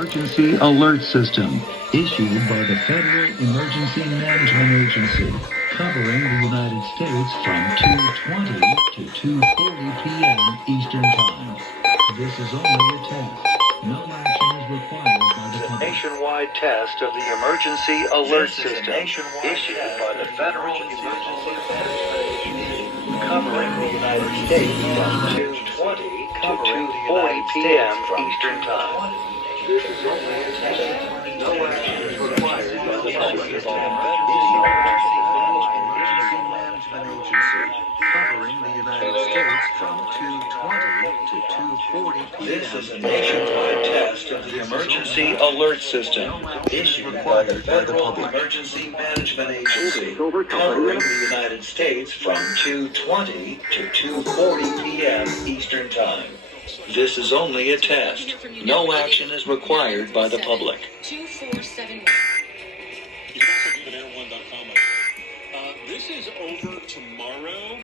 Emergency Alert System, issued by the Federal Emergency Management Agency, covering the United States from 2:20 to 2:40 p.m. Eastern Time. This is only a test. No action is required by the public. Nationwide test of the Emergency Alert System, issued by the Federal Emergency Management Agency, covering the United States from 2:20 to 2:40 p.m. Eastern Time. This is only a test. No action is required by the Emergency Management Agency, covering the United States from 2:20 to 2:40 p.m. This is a nationwide test of the Emergency Alert System, issued by the Federal Emergency Management Agency, covering the United States from 2:20 to 2:40 p.m. Eastern Time. This is only a test. No action is required by the public. 2471. You can also do it at air1.com. This is over tomorrow.